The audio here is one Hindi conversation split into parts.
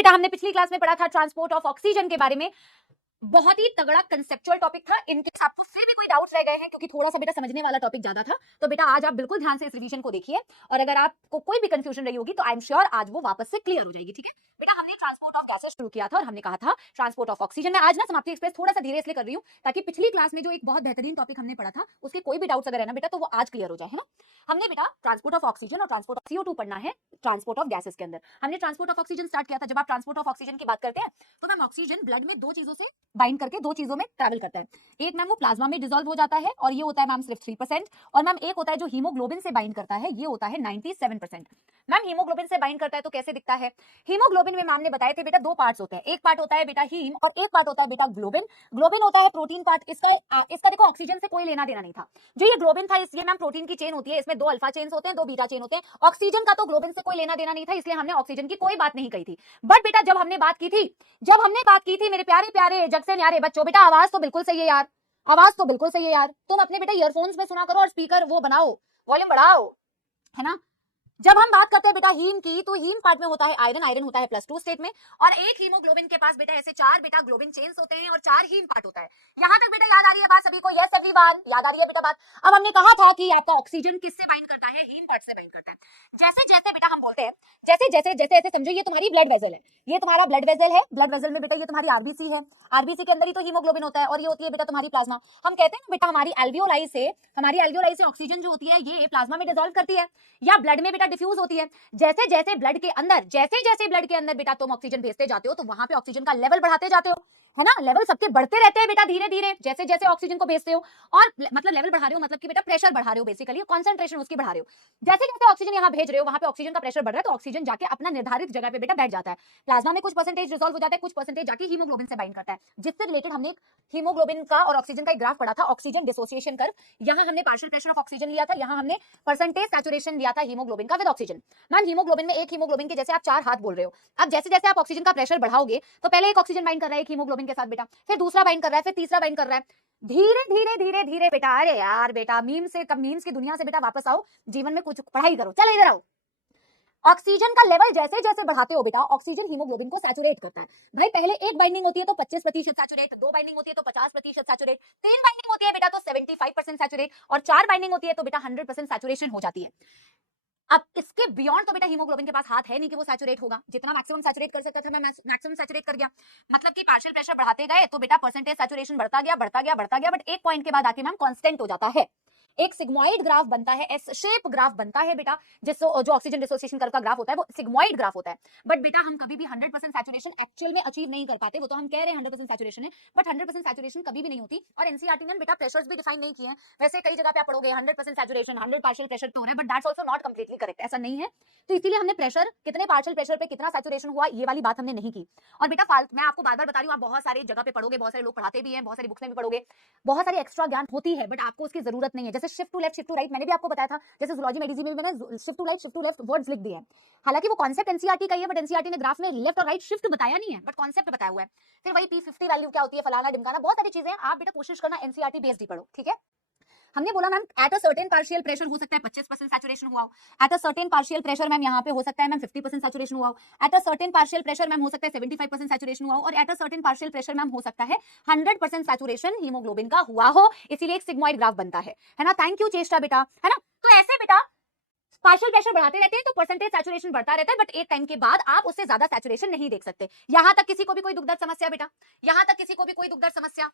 बेटा हमने पिछली क्लास में पढ़ा था ट्रांसपोर्ट ऑफ ऑक्सीजन के बारे में। बहुत ही तगड़ा कंसेप्चुअल टॉपिक था। इनकेस आपको फिर भी कोई डाउट्स रह गए हैं, क्योंकि थोड़ा सा बेटा समझने वाला टॉपिक ज्यादा था, तो बेटा आज आप बिल्कुल ध्यान से इस रिवीजन को देखिए, और अगर आपको कोई भी कंफ्यूजन रही होगी तो आई एम श्योर आज वो वापस से क्लियर हो जाएगी। ठीक है बेटा, हमने ट्रांसपोर्ट ऑफ गैसेस शुरू किया था और हमने कहा था ट्रांसपोर्ट ऑफ ऑक्सीजन। मैं आज ना समाप्ति एक्सप्रेस थोड़ा सा धीरे इसलिए कर रही हूँ ताकि पिछली क्लास में जो एक बहुत बेहतरीन टॉपिक हमने पढ़ा था उसके कोई भी डाउट्स अगर है ना बेटा तो वो आज क्लियर हो जाए, है ना। हमने बेटा ट्रांसपोर्ट ऑफ ऑक्सीजन और ट्रांसपोर्ट ऑफ CO2 पढ़ना है ट्रांसपोर्ट ऑफ गैसेस के अंदर। हमने ट्रांसपोर्ट ऑफ ऑक्सीजन स्टार्ट किया था। जब आप ट्रांसपोर्ट ऑफ ऑक्सीजन की बात करते हैं तो मैम ऑक्सीजन ब्लड में दो चीजों से बाइंड करके दो चीजों में ट्रैवल करता है। एक मैम वो प्लाज्मा में डिसॉल्व हो जाता है और ये होता है मैम सिर्फ 3%, और मैम एक होता है जो हीमोग्लोबिन से बाइंड करता है, ये होता है 97%। मैम हीमोग्लोबिन से बाइंड करता है तो कैसे दिखता है? हीमोग्लोबिन में मैम ने बताए थे बेटा दो पार्ट्स होते हैं, एक पार्ट होता है बेटा हीम और एक पार्ट होता है बेटा ग्लोबिन। ग्लोबिन होता है प्रोटीन पार्ट। इसका देखो ऑक्सीजन से कोई लेना देना नहीं था। जो ये ग्लोबिन था ये मैम प्रोटीन की चेन होती है, इसमें दो अल्फा चेन्स होते हैं, दो बीटा चेन होते हैं। ऑक्सीजन का तो ग्लोबिन से कोई लेना देना नहीं था, इसलिए हमने ऑक्सीजन की कोई बात नहीं कही थी। बट बेटा जब हमने बात की थी मेरे प्यारे प्यारे जग से न्यारे बच्चों, बेटा आवाज तो बिल्कुल सही है यार, आवाज तो बिल्कुल सही है यार। तुम अपने बेटा ईयरफोन्स में सुना करो और स्पीकर वो बनाओ, वॉल्यूम बढ़ाओ, है ना। जब हम बात करते हैं बेटा हीम की, तो हीम पार्ट में होता है आयरन, आयरन होता है +2 स्टेट में, और एक हीमोग्लोबिन के पास बेटा ऐसे 4 बेटा ग्लोबिन चेन्स होते हैं और 4 हीम पार्ट होता है। यहां तक बेटा याद आ रही है बात सभी को? यस एवरीवन, याद आ रही है बेटा बात? अब हमने कहा था कि आपका ऑक्सीजन किससे बाइंड करता है? हीम पार्ट से बाइंड करता है। जैसे जैसे बेटा हम बोलते हैं, जैसे जैसे जैसे ऐसे समझो ये तुम्हारी ब्लड वेसल है, ये तुम्हारा ब्लड वेसल है। ब्लड वेसल में बेटा ये तुम्हारी आरबीसी है, आरबीसी के अंदर ही तो हीमोग्लोबिन होता है, और ये होती है बेटा तुम्हारी प्लाज्मा। हम कहते हैं ना बेटा हमारी एल्वियोलाई से ऑक्सीजन जो होती है ये प्लाज्मा में डिसॉल्व करती है या ब्लड में बेटा डिफ्यूज होती है। जैसे जैसे ब्लड के अंदर बेटा तुम ऑक्सीजन भेजते जाते हो तो वहां पे ऑक्सीजन का लेवल बढ़ाते जाते हो, है ना। लेवल सबके बढ़ते रहते हैं बेटा धीरे धीरे जैसे जैसे ऑक्सीजन को भेजते हो, और मतलब लेवल बढ़ा रहे हो मतलब कि बेटा प्रेशर बढ़ा रहे हो, बेसिकली कंसंट्रेशन उसकी बढ़ा रहे हो। जैसे जैसे ऑक्सीजन यहां भेज रहे हो वहां पे ऑक्सीजन का प्रेशर बढ़ रहा है, तो ऑक्सीजन जाके अपना निर्धारित जगह पे बेटा बैठ जाता है। प्लाज्मा में कुछ परसेंटेज रिजॉल्व हो जाता है, कुछ परसेंटेज जाके हीमोग्लोबिन से बाइंड करता है, जिससे रिलेटेड हमने हीमोग्लोबिन का और ऑक्सीजन का एक ग्राफ पढ़ा था, ऑक्सीजन डिसोसिएशन कर्व। यहां हमने पार्शियल प्रेशर ऑफ ऑक्सीजन लिया था, यहां हमने परसेंटेज सैचुरेशन लिया था हीमोग्लोबिन का विद ऑक्सीजन। मैम हीमोग्लोबिन में एक हीमोग्लोबिन के जैसे आप 4 हाथ बोल रहे हो। अब जैसे जैसे आप ऑक्सीजन का प्रेशर बढ़ाओगे तो पहले एक ऑक्सीजन बाइंड कर रहा है एक हीमोग्लोबिन के साथ बेटा, फिर दूसरा बाइंड कर रहा है, फिर तीसरा बाइंड कर रहा है, धीरे धीरे धीरे धीरे बेटा। अरे यार बेटा मीम्स की दुनिया से बेटा वापस आओ, जीवन में कुछ पढ़ाई करो, चलो इधर आओ। ऑक्सीजन का लेवल जैसे जैसे बढ़ाते हो बेटा ऑक्सीजन हीमोग्लोबिन को सैचुरेट करता है। भाई पहले एक बाइंडिंग होती है तो 25% सैचुरेट, दो बाइंडिंग होती है तो 50% सैचुरेट, तीन बाइंडिंग होती है बेटा तो 75% सैचुरेट, और चार बाइंडिंग होती है तो बेटा 100% सैचुरेशन हो जाती है। अब इसके बियॉन्ड तो बेटा हीमोग्लोबिन के पास हाथ है नहीं कि वो सैचुरेट होगा। जितना मैक्सिमम सैचुरेट कर सकता था मैं मैक्सिमम सैचुरेट कर गया, मतलब कि पार्शियल प्रेशर बढ़ाते गए तो बेटा परसेंटेज सैचुरेशन बढ़ता गया बढ़ता गया बढ़ता गया, बट एक पॉइंट के बाद आके मैम कांस्टेंट हो जाता है। एक सिग्मोइड ग्राफ बनता है, एस शेप ग्राफ बनता है बेटा, जिसको जो ऑक्सीजन डिसोसिएशन कर्व का ग्राफ होता है वो सिग्मोइड ग्राफ होता है। बट बेटा हम कभी भी 100% सैचुरेशन एक्चुअल में अचीव नहीं कर पाते। वो तो हम कह रहे हैं 100% सैचुरेशन है, बट 100% सैचुरेशन कभी भी नहीं होती। और एनसीईआरटी ने बेटा प्रेशर्स भी डिफाइन नहीं किए हैं। वैसे कई जगह पे आप पढ़ोगे 100% सैचुरेशन 100 पार्शियल प्रेशर तो है, but that's also not completely correct, ऐसा नहीं है। तो इसीलिए हमने प्रेशर कितने पार्शियल प्रेशर पे कितना सैचुरेशन हुआ ये वाली बात हमने नहीं की। और बेटा मैं आपको बार बार बता रही हूँ, आप बहुत सारी जगह पे पढ़ोगे, बहुत सारे लोग पढ़ाते भी हैं, बहुत सारी बुक्स में भी पढ़ोगे, बहुत सारी एक्स्ट्रा ज्ञान होती है, बट आपको उसकी जरूरत नहीं है। जैसे shift to left shift to right मैंने भी आपको बताया था, जैसे जूलॉजी मेडिसिन में भी मैंने shift to right shift to left words लिख दिए हैं। हालांकि वो कॉन्सेप्ट एनसीईआरटी का ही है, बट एनसीईआरटी ने ग्राफ में लेफ्ट और राइट शिफ्ट बताया नहीं है, बट कॉन्सेप्ट बताया हुआ है। फिर वही P50 वैल्यू क्या होती है, फलाना ढिमकाना, बहुत सारी चीजें आप बेटा कोशिश करना एनसीईआरटी बेस्ड ही पढ़ो, ठीक है। हमने बोला ma'am at a certain partial pressure हो सकता है 25% सैचुरेशन हुआ हो, at a certain partial pressure ma'am यहाँ पे हो सकता है मैम 50% सैचुरेशन हुआ हो, at a certain partial pressure ma'am हो सकता है 75% सैचुरेशन हुआ हो, और at a certain partial pressure ma'am हो सकता है 100% सैचुरेशन हीमोग्लोबिन का हुआ हो, इसीलिए एक सिग्मोइड ग्राफ बनता है ना। थैंक यू चेष्टा बेटा, है ना। तो ऐसे बेटा पार्शियल प्रेशर बढ़ाते रहते हैं तो परसेंटेज सैचुरेशन बढ़ता रहता है, बट एक टाइम के बाद आप उससे ज्यादा सैचुरेशन नहीं देख सकते। यहां तक किसी को भी कोई दुखद समस्या बेटा, यहां तक किसी को भी कोई दुखद समस्या,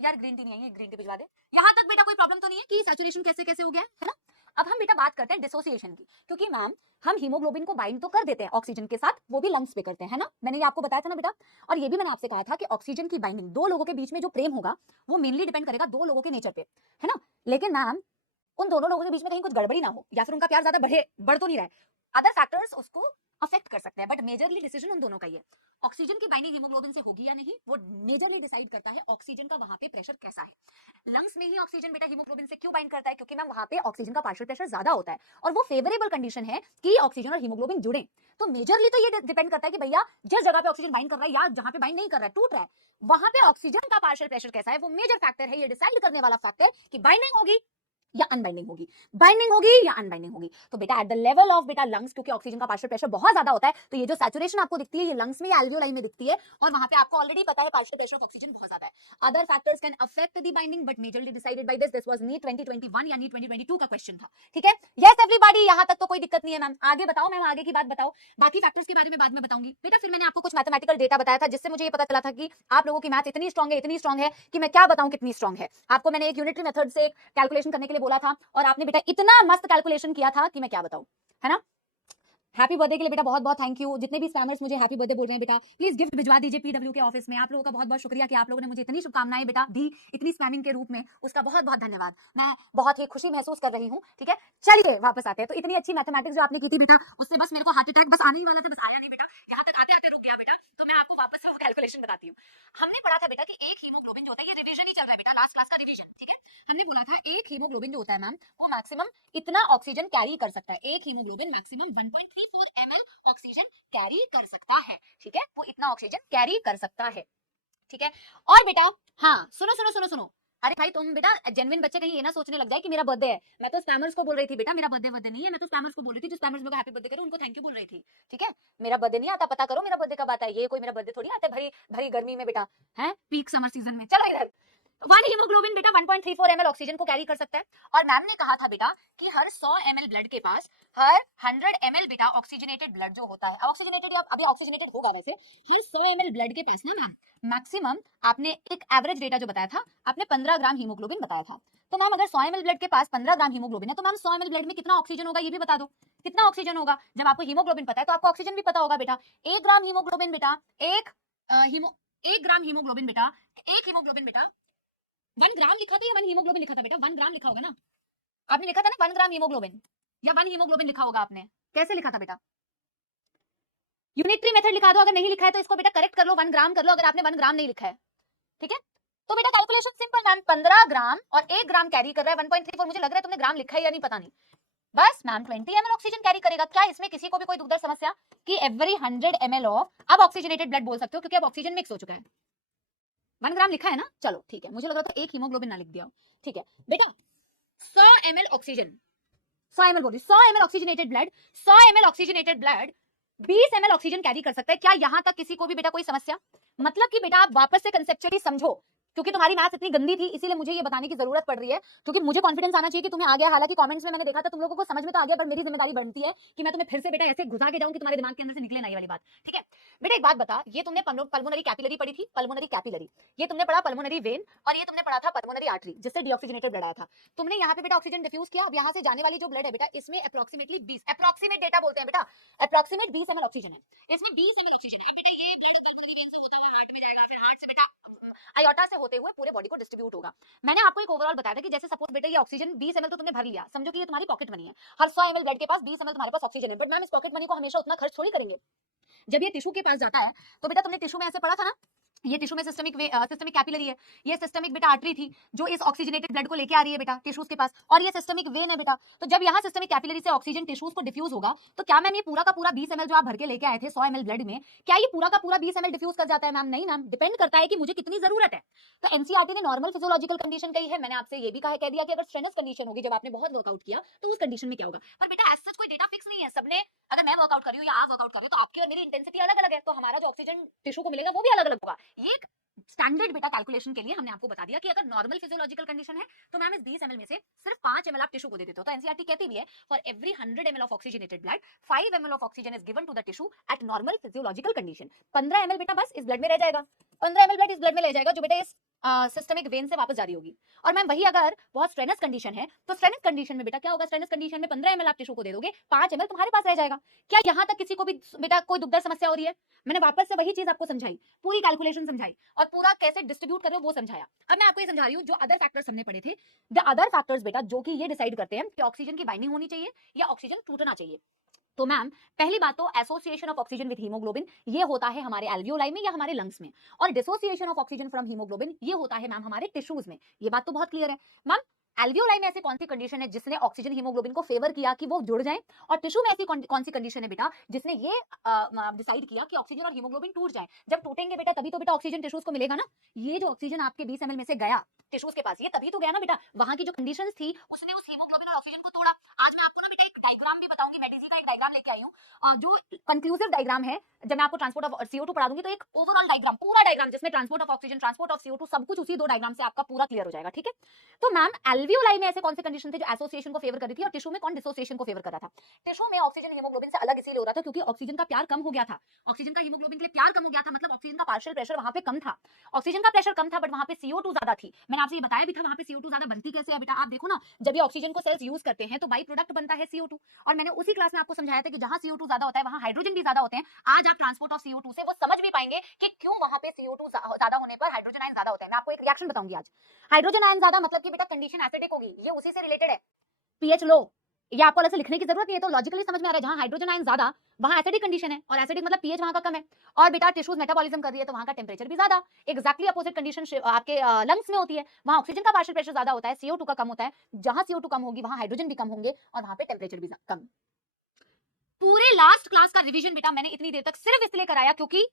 यार ग्रीन टी नहीं है, ग्रीन टी भिजवा दे। यहां तक बेटा कोई प्रॉब्लम तो नहीं है कि सैचुरेशन कैसे कैसे हो गया है ना। अब हम बेटा बात करते हैं डिसोसिएशन की, क्योंकि मैम हम हीमोग्लोबिन को बाइंड तो कर देते हैं ऑक्सीजन के साथ, वो भी लंग्स पे करते हैं, है ना। मैंने ये आपको बताया था ना बेटा, और ये भी मैंने आपसे कहा था कि ऑक्सीजन की बाइंडिंग दो लोगों के बीच में जो प्रेम होगा वो मेनली डिपेंड करेगा दो लोगों के नेचर पे, है ना। लेकिन मैम उन दोनों लोगों के बीच में कहीं कुछ गड़बड़ी ना हो, या फिर उनका प्यार ज्यादा बढ़ तो नहीं रहा है, अदर फैक्टर्स उसको अफेक्ट कर सकते हैं, बट मेजरली डिसीजन उन दोनों का ही है। ऑक्सीजन की बाइंडिंग हीमोग्लोबिन से होगी या नहीं वो मेजरली डिसाइड करता है ऑक्सीजन का वहां पे प्रेशर कैसा है। लंग्स में ही ऑक्सीजन बेटा हीमोग्लोबिन से क्यों बाइंड करता है? क्योंकि मैम वहां पे ऑक्सीजन का पार्शियल प्रेशर ज्यादा होता है, और वो फेवरेबल कंडीशन है कि ऑक्सीजन और हीमोग्लोबिन जुड़े। तो मेजरली तो ये डिपेंड करता है कि भैया जिस जगह पे ऑक्सीजन बाइंड कर रहा है या जहां पे बाइंड नहीं कर रहा है, टूट रहा है, वहां पे ऑक्सीजन का पार्शियल प्रेशर कैसा है, वो मेजर फैक्टर है, ये डिसाइड करने वाला फैक्टर कि बाइंडिंग होगी या अनबाइंडिंग होगी, बाइंडिंग होगी या अनबाइंडिंग होगी। तो बेटा एट द लेवल ऑफ बेटा लंग्स, क्योंकि ऑक्सीजन का पार्शियल प्रेशर बहुत ज्यादा होता है, तो ये जो सैचुरेशन आपको दिखती है ये लंग्स में या एल्वियोलाई में दिखती है, और वहां पे आपको ऑलरेडी पता है पार्शियल प्रेशर ऑफ ऑक्सीजन बहुत ज्यादा है। Other factors can affect the binding but majorly decided by this was NEET 2021 या नीट 2022 का क्वेश्चन था। ठीक है, यस एवरीबॉडी, यहां तक तो कोई दिक्कत नहीं है मैम। आगे बताओ मैम, आगे की बात बताओ, बाकी फैक्टर्स के बारे में बाद में बताऊंगी बेटा। फिर मैंने आपको कुछ मैथमेटिकल डेटा बताया था जिससे मुझे ये पता चला था कि आप लोगों की मैथ इतनी स्ट्रांग है कि मैं क्या बताऊं कितनी स्ट्रांग है। आपको मैंने एक यूनिटरी मेथड से कैलकुलेशन करने के लिए बोला था और आपने बेटा इतना मस्त कैलकुलेशन किया था कि मैं क्या बताऊं, है ना। हैप्पी बर्थडे के लिए बेटा बहुत बहुत थैंक यू। जितने भी स्पैमर्स मुझे हैप्पी बर्थडे बोल रहे हैं बेटा, प्लीज गिफ्ट भिजवा दीजिए पीडब्ल्यू के ऑफिस में। आप लोगों का बहुत बहुत शुक्रिया कि आप लोगों ने मुझे इतनी शुभकामनाएं बेटा दी, इतनी स्पैमिंग के रूप में, उसका बहुत बहुत धन्यवाद। मैं बहुत ही खुशी महसूस कर रही हूँ। ठीक है, चलिए वापस आते हैं। तो इतनी अच्छी मैथमेटिक्स जो आपने की थी बेटा, उससे बस मेरे को हार्ट अटैक बस आने ही वाला था, बस आया नहीं बेटा, यहाँ तक आते आते रुक गया बेटा। तो मैं आपको वापस से वो कैलकुलेशन बताती हूँ। हमने पढ़ा था बेटा कि एक हीमोग्लोबिन जो होता है, ये रिवीजन ही चल रहा है बेटा, लास्ट क्लास का रिवीजन। ठीक है, हमने बोला था एक हीमोग्लोबिन जो होता है मैम, वो मैक्सिमम इतना ऑक्सीजन कैरी कर सकता है। एक haemoglobin maximum 1.34 ml oxygen carry कर सकता है। ठीक है, वो इतना ऑक्सीजन कैरी कर सकता है। ठीक है, और बेटा हाँ सुनो सुनो सुनो सुनो, अरे भाई तुम बेटा जेन्युइन बच्चे कहीं ये ना सोचने लग जाए कि मेरा बर्थडे है। मैं तो स्पैमर्स को बोल रही थी बेटा, मेरा बर्थडे नहीं है। मैं तो स्पैमर्स को बोल रही थी, जो स्पैमर्स मेरे को हैप्पी बर्थडे करो उनको थैंक यू बोल रही थी। ठीक है, मेरा बर्थडे नहीं आता, पता करो मेरा बर्थडे कब आता है। ये कोई मेरा बर्थडे थोड़ी आता है भरी भरी गर्मी में बेटा, है पीक समर सीजन में। चलो इधर, वन हीमोग्लोबिन बेटा 1.34 ml ऑक्सीजन को कैरी कर सकता है। और मैम ने कहा था बेटा कि हर 100 ml ब्लड के पास हर 100 ml बेटा ऑक्सीजनेटेड ब्लड जो होता है, ऑक्सीजनेटेड या अभी ऑक्सीजनेटेड होगा वैसे, हर 100 ml ब्लड के पास ना मैम मैक्सिमम, आपने एक एवरेज डेटा जो बताया था, आपने 15 ग्राम हीमोग्लोबिन बताया था। तो मैम अगर 100 ml ब्लड के पास 15 ग्राम हीमोग्लोबिन है, तो मैम 100 ml ब्लड में कितना ऑक्सीजन होगा ये भी बता दो। कितना ऑक्सीजन होगा? जब आपको हीमोग्लोबिन पता है तो आपको ऑक्सीजन भी पता होगा बेटा। 1 ग्राम हीमोग्लोबिन बेटा, एक ग्राम हीमोग्लोबिन बेटा, एक हीमोग्लोबिन बेटा 1 ग्राम लिखा था या 1 हीमोग्लोबिन लिखा था बेटा? 1 ग्राम लिखा होगा ना, आपने लिखा था ना 1 ग्राम हीमोग्लोबिन, या 1 हीमोग्लोबिन लिखा होगा आपने। कैसे लिखा था बेटा? यूनिटरी मेथड लिखा दो, अगर नहीं लिखा है तो इसको बेटा करेक्ट कर लो, 1 ग्राम कर लो अगर आपने 1 ग्राम नहीं लिखा है। ठीक है, तो बेटा कैलकुलेशन सिंपल मैम, 15 ग्राम और 1 ग्राम कैरी कर रहा है 1.34। मुझे लग रहा है तुमने ग्राम लिखा है या नहीं पता नहीं। बस मैम 20 ml ऑक्सीजन कैरी करेगा। क्या इसमें किसी को भी कोई दुखद समस्या कि एवरी 100 ml ऑफ, अब ऑक्सीजनेटेड ब्लड बोल सकते हो क्योंकि अब ऑक्सीजन मिक्स हो चुका है। 1 ग्राम लिखा है ना, चलो ठीक है, मुझे लग रहा था एक हीमोग्लोबिन ना लिख दिया। ठीक है बेटा, 100 ml ऑक्सीजन, 100 ml बोली, 100 ml oxygenated blood, 100 ml oxygenated blood 20 ml oxygen carry कर सकता है। क्या यहां तक किसी को भी बेटा कोई समस्या? मतलब कि बेटा आप वापस से कंसेप्चुअली समझो, क्योंकि तुम्हारी मैथ्स इतनी गंदी थी इसीलिए मुझे ये बताने की जरूरत पड़ रही है, क्योंकि मुझे कॉन्फिडेंस आना चाहिए कि तुम्हें आ गया। हालांकि कमेंट्स में मैंने देखा था तुम लोगों को समझ में तो आ गया, पर मेरी जिम्मेदारी बनती है कि मैं तुम्हें फिर से बेटा ऐसे घुसा के जाऊं कि तुम्हारे दिमाग के अंदर से निकले ना ये वाली बात। ठीक है बेटा, एक बात बता, ये तुमने पल्मोनरी कैपिलरी पढ़ी थी, पल्मोनरी कैपिलरी, ये तुमने पढ़ा पल्मोनरी वेन, और ये तुमने पढ़ा था पल्मोनरी आर्टरी जिससे डीऑक्सीजनेटेड ब्लड आया था। तुमने यहाँ पे बेटा ऑक्सीजन डिफ्यूज किया, अब यहाँ से जाने वाली जो ब्लड है बेटा इसमें अप्रोक्सीमेटली 20, अप्रोक्सीमेट डेटा बोलते हैं बेटा, अप्रोक्सीमेट 20 ml ऑक्सीजन है, इसमें 20 ml ऑक्सीजन है बेटा। ये हार्ट में जाएगा, फिर हार्ट से बेटा आयोटा से होते हुए पूरे बॉडी को डिस्ट्रीब्यूट होगा। मैंने आपको एक ओवरऑल बताया था कि जैसे सपोज बेटा ये ऑक्सीजन 20 ml तो तुमने भर लिया, समझो कि ये तुम्हारी पॉकेट मनी है, हर 100 ml ब्लड के पास 20 ml तुम्हारे पास ऑक्सीजन है। बट मैम इस पॉकेट मनी को हमेशा उतना खर्च थोड़ी करेंगे। जब ये टिश्यू के पास जाता है तो बेटा तुमने टिश्यू में ऐसे पढ़ा था ना, ये टिश्यू में सिस्टमिक कैपिलरी है, ये सिस्टमिक बेटा आर्टरी थी जो इस ऑक्सीजनेटेड ब्लड को लेके आ रही है बेटा टिश्यूज के पास, और ये सिस्टमिक वेन है बेटा। तो जब यहाँ सिस्टमिक कैपिलरी से ऑक्सीजन टिश्यूज को डिफ्यूज होगा, तो क्या मैम ये पूरा का पूरा 20 ml जो आप भर के लेके आए थे 100 ml ब्लड में, क्या ये पूरा का पूरा 20 ml डिफ्यूज कर जाता है? मैम नहीं मैम, डिपेंड करता है कि मुझे कितनी जरूरत है। तो एनसीईआरटी ने नॉर्मल फिजियोलॉजिकल कंडीशन कही है, मैंने आपसे ये भी कह दिया कि अगर स्ट्रेनस कंडीशन होगी, जब आपने बहुत वर्कआउट किया तो उस कंडीशन में क्या होगा। पर बेटा एज सच कोई डेटा फिक्स नहीं है, सबने, अगर मैं वर्कआउट कर रही हूँ या आप वर्कआउट कर रहे हो तो आपकी और मेरी इंटेंसिटी अलग अलग है, तो हमारा जो ऑक्सीजन टिश्यू को मिलेगा वो भी अलग अलग होगा। ये स्टैंडर्ड बेटा कैलकुलेशन के लिए हमने आपको बता दिया कि अगर नॉर्मल फिजियोलॉजिकल कंडीशन है तो मैम इस 20 ml में से सिर्फ 5 ml आप टिश्यू को दे देते हो। तो एनसीईआरटी कहती भी है for every 100 ml of oxygenated blood 5 ml of oxygen is given to the tissue at normal physiological condition. 15 ml बेटा बस इस ब्लड में रह जाएगा, 15 ml ब्लड इस ब्लड में ले जाएगा जो बेटा इस सिस्टमिक वेन से वापस जारी होगी। और मैम वही अगर बहुत स्ट्रेनस कंडीशन है तो स्ट्रेनस कंडीशन में बेटा क्या होगा, स्ट्रेनस कंडीशन में 15 ml आप टिश्यू को दे दोगे, 5 ml तुम्हारे पास रह जाएगा। क्या यहाँ तक किसी को भी बेटा कोई दुखद समस्या हो रही है? मैंने वापस से वही चीज आपको समझाई, पूरी कैलकुलेशन समझाई और पूरा कैसे डिस्ट्रीब्यूट कर रहे हो वो समझाया। अब मैं आपको ये समझा रही हूँ जो अदर फैक्टर्स हमने पढ़े थे, द अदर फैक्टर्स बेटा जो कि ये डिसाइड करते हैं कि ऑक्सीजन की बाइंडिंग होनी चाहिए या ऑक्सीजन टूटना चाहिए। तो मैम पहली बात तो association of oxygen with haemoglobin ये होता है हमारे एल्वियोलाई में या हमारे लंग्स में, और dissociation of oxygen from haemoglobin ये होता है मैम हमारे टिश्यूज में। ये बात तो बहुत क्लियर है मैम। एल्वियोलाई में ऐसी कौन सी कंडीशन है जिसने ऑक्सीजन हीमोग्लोबिन को फेवर किया कि वो जुड़ जाए, और टिश्यू में ऐसी कौन सी कंडीशन है बेटा जिसने ये डिसाइड किया कि ऑक्सीजन और हीमोग्लोबिन टूट जाए। जब टूटेंगे बेटा तभी तो बेटा ऑक्सीजन टिश्यूज को मिलेगा ना। ये जो ऑक्सीजन आपके 20 ml में से गया टिश्यूज के पास, ये तभी तो गया ना बेटा, वहां की जो कंडीशंस थी उसने उस हीमोग्लोबिन और ऑक्सीजन को तोड़ा। आज मैं आपको ना बेटा एक डायग्राम भी बताऊंगी, मेडिजी का एक डायग्राम लेके आई हूँ जो कंक्लूसिव डायग्राम है। जब मैं आपको ट्रांसपोर्ट ऑफ CO2 पढ़ा दूंगी तो एक ओवरऑल डायग्राम, पूरा डायग्राम जिसमें transport of oxygen, transport of CO2 सब कुछ उसी दो डायग्राम से आपका पूरा क्लियर हो जाएगा, ठीक है। तो मैम एल्वियोलाई में ऐसे कौन से कंडीशन थे जो एसोसिएशन को फेवर कर रही थी और टिश्यू में कौन डिसोसिएशन को फेवर कर रहा था। टिश्यू में ऑक्सीजन हीमोग्लोबिन से अलग इसलिए हो रहा था क्योंकि ऑक्सीजन का प्यार कम हो गया था, ऑक्सीजन का हीमोग्लोबिन के लिए प्यार कम हो गया था, मतलब ऑक्सीजन का पार्शियल प्रेशर वहां पे कम था। ऑक्सीजन का प्रेशर कम था बट वहां पे CO2 ज्यादा थी। मैंने आपसे ये बताया भी था वहां पे CO2 ज्यादा बनती कैसे है बेटा, आप देखो ना, जब ये ऑक्सीजन को सेल्स यूज करते हैं तो बाई प्रोडक्ट बनता है CO2, और मैंने उसी क्लास में आपको समझाया था कि जहां CO2 ज्यादा होता है वहां हाइड्रोजन भी ज्यादा होते हैं। आज आप ट्रांसपोर्ट ऑफ CO2 से वो समझ भी पाएंगे कि क्यों वहां पे CO2 ज्यादा होने पर हाइड्रोजन आयन ज्यादा होता है। मैं आपको एक रिएक्शन बताऊंगी आज। हाइड्रोजन आयन ज्यादा मतलब कि बेटा कंडीशन एसिडिक होगी, ये उसी से रिलेटेड है, पीएच लो। ये आपको अलग से लिखने की जरूरत नहीं है, तो लॉजिकली समझ में आ रहा है जहां हाइड्रोजन आयन ज्यादा वहां एसिडिक कंडीशन है, और एसिडिक मतलब पीएच वहां का कम है, और बेटा टिश्यूज मेटाबॉलिज्म कर रही है तो वहां का टेंपरेचर भी ज्यादा। एग्जैक्टली अपोजिट कंडीशन आपके लंग्स में होती है, वहां ऑक्सीजन का पार्शियल प्रेशर ज्यादा होता है, CO2 का कम होता है। जहां CO2 कम होगी वहां हाइड्रोजन भी कम होंगे और वहां पे टेंपरेचर भी कम। पूरे लास्ट क्लास का रिवीजन बेटा मैंने इतनी देर तक सिर्फ इसलिए कराया क्योंकि